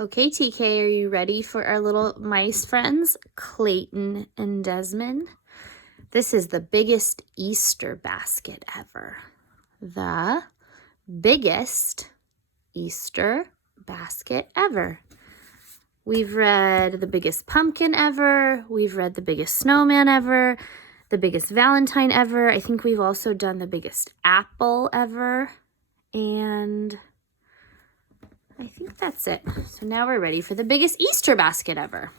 Okay, TK, are you ready for our little mice friends, Clayton and Desmond? This is the biggest Easter basket ever. The biggest Easter basket ever. We've read the biggest pumpkin ever. We've read the biggest snowman ever. The biggest Valentine ever. I think we've also done the biggest apple ever. And I think that's it. So now we're ready for the biggest Easter basket ever.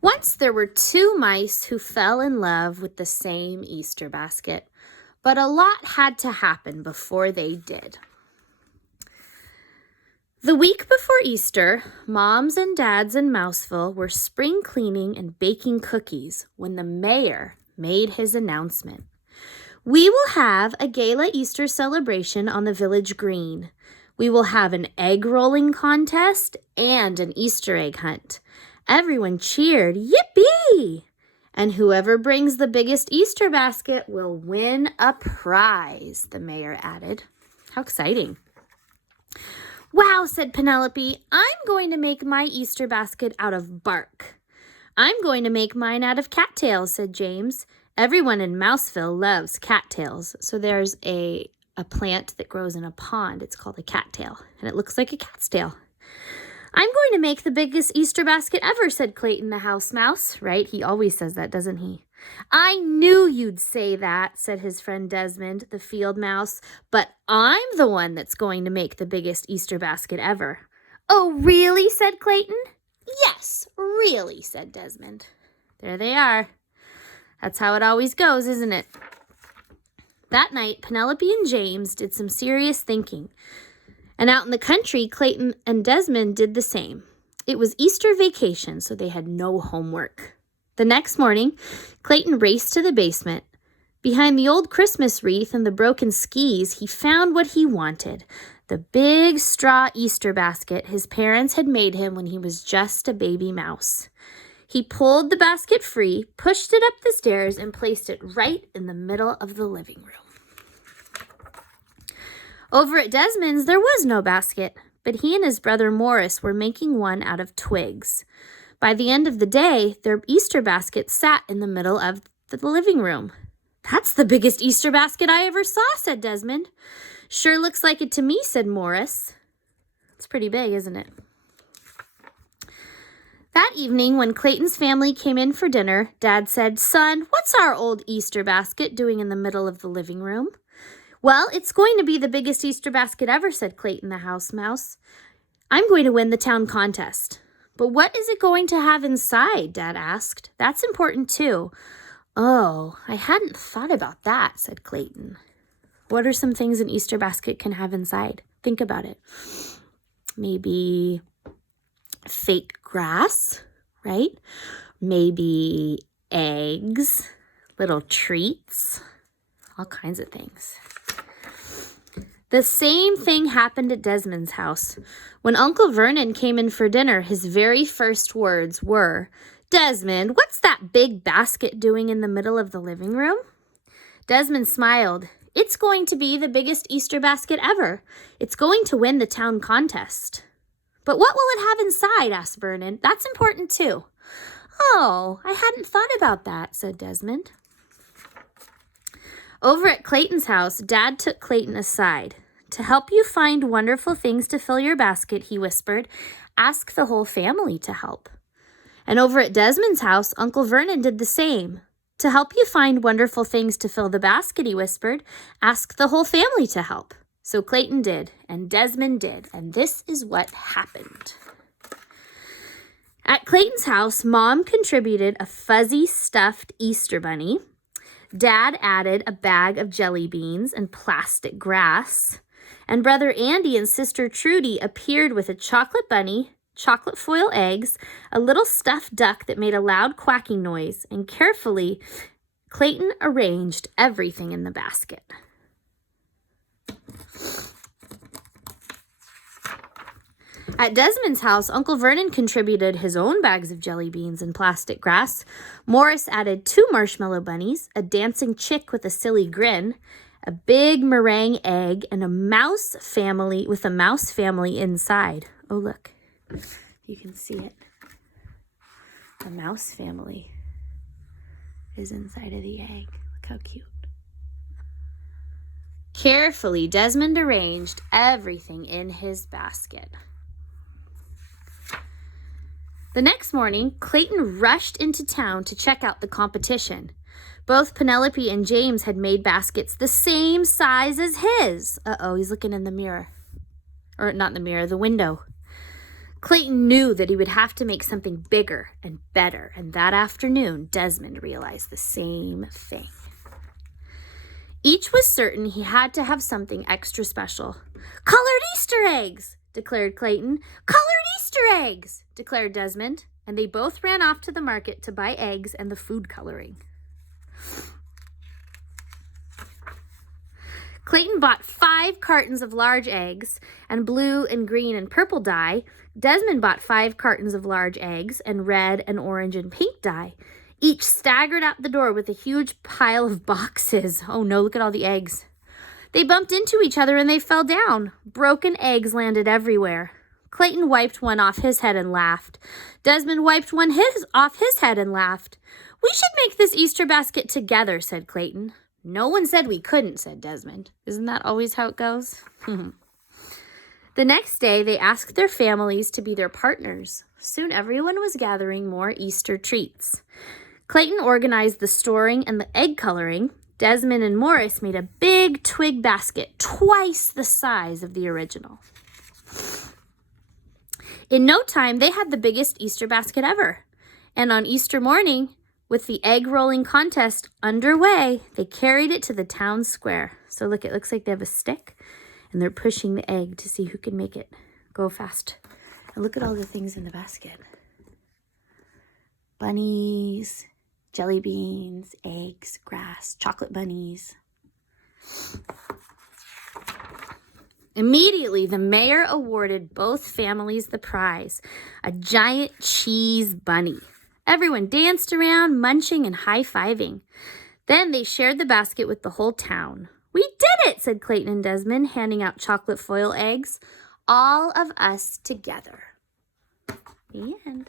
Once there were two mice who fell in love with the same Easter basket, but a lot had to happen before they did. The week before Easter, moms and dads in Mouseville were spring cleaning and baking cookies when the mayor made his announcement. We will have a gala Easter celebration on the village green. We will have an egg rolling contest and an Easter egg hunt. Everyone cheered, yippee! And whoever brings the biggest Easter basket will win a prize, the mayor added. How exciting. Wow, said Penelope, I'm going to make my Easter basket out of bark. I'm going to make mine out of cattails, said James. Everyone in Mouseville loves cattails, so there's a plant that grows in a pond. It's called a cattail, and it looks like a cat's tail. I'm going to make the biggest Easter basket ever, said Clayton the house mouse. Right? He always says that, doesn't he? I knew you'd say that, said his friend Desmond, the field mouse, but I'm the one that's going to make the biggest Easter basket ever. Oh, really? Said Clayton. Yes, really, said Desmond. There they are. That's how it always goes, isn't it? That night, Penelope and James did some serious thinking. And out in the country, Clayton and Desmond did the same. It was Easter vacation, so they had no homework. The next morning, Clayton raced to the basement. Behind the old Christmas wreath and the broken skis, he found what he wanted, the big straw Easter basket his parents had made him when he was just a baby mouse. He pulled the basket free, pushed it up the stairs, and placed it right in the middle of the living room. Over at Desmond's, there was no basket, but he and his brother Morris were making one out of twigs. By the end of the day, their Easter basket sat in the middle of the living room. That's the biggest Easter basket I ever saw, said Desmond. Sure looks like it to me, said Morris. It's pretty big, isn't it? That evening, when Clayton's family came in for dinner, Dad said, Son, what's our old Easter basket doing in the middle of the living room? Well, it's going to be the biggest Easter basket ever, said Clayton the house mouse. I'm going to win the town contest. But what is it going to have inside? Dad asked. That's important too. Oh, I hadn't thought about that, said Clayton. What are some things an Easter basket can have inside? Think about it. Maybe fake grass, right? Maybe eggs, little treats, all kinds of things. The same thing happened at Desmond's house. When Uncle Vernon came in for dinner, his very first words were, Desmond, what's that big basket doing in the middle of the living room? Desmond smiled. It's going to be the biggest Easter basket ever. It's going to win the town contest. But what will it have inside? Asked Vernon. That's important too. Oh, I hadn't thought about that, said Desmond. Over at Clayton's house, Dad took Clayton aside. To help you find wonderful things to fill your basket, he whispered, ask the whole family to help. And over at Desmond's house, Uncle Vernon did the same. To help you find wonderful things to fill the basket, he whispered, ask the whole family to help. So Clayton did, and Desmond did, and this is what happened. At Clayton's house, Mom contributed a fuzzy stuffed Easter bunny. Dad added a bag of jelly beans and plastic grass. And Brother Andy and Sister Trudy appeared with a chocolate bunny, chocolate foil eggs, a little stuffed duck that made a loud quacking noise, and carefully, Clayton arranged everything in the basket. At Desmond's house, Uncle Vernon contributed his own bags of jelly beans and plastic grass. Morris added 2 marshmallow bunnies, a dancing chick with a silly grin, a big meringue egg, and a mouse family with a mouse family inside. Oh, look. You can see it. The mouse family is inside of the egg. Look how cute. Carefully, Desmond arranged everything in his basket. The next morning, Clayton rushed into town to check out the competition. Both Penelope and James had made baskets the same size as his. Uh-oh, he's looking in the mirror. Or not in the mirror, the window. Clayton knew that he would have to make something bigger and better, and that afternoon, Desmond realized the same thing. Each was certain he had to have something extra special. "Colored Easter eggs!" declared Clayton. "Colored Easter eggs!" declared Desmond, and they both ran off to the market to buy eggs and the food coloring. Clayton bought 5 cartons of large eggs and blue and green and purple dye. Desmond bought 5 cartons of large eggs and red and orange and pink dye. Each staggered out the door with a huge pile of boxes. Oh no, look at all the eggs. They bumped into each other and they fell down. Broken eggs landed everywhere. Clayton wiped one off his head and laughed. Desmond wiped one off his head and laughed. "We should make this Easter basket together," said Clayton. "No one said we couldn't," said Desmond. Isn't that always how it goes? The next day, they asked their families to be their partners. Soon everyone was gathering more Easter treats. Clayton organized the storing and the egg coloring. Desmond and Morris made a big twig basket, twice the size of the original. In no time, they had the biggest Easter basket ever. And on Easter morning, with the egg rolling contest underway, they carried it to the town square. So look, it looks like they have a stick, and they're pushing the egg to see who can make it go fast. And look at all the things in the basket. Bunnies, jelly beans, eggs, grass, chocolate bunnies. Immediately, the mayor awarded both families the prize, a giant cheese bunny. Everyone danced around, munching and high-fiving. Then they shared the basket with the whole town. "We did it," said Clayton and Desmond, handing out chocolate foil eggs. "All of us together." The end.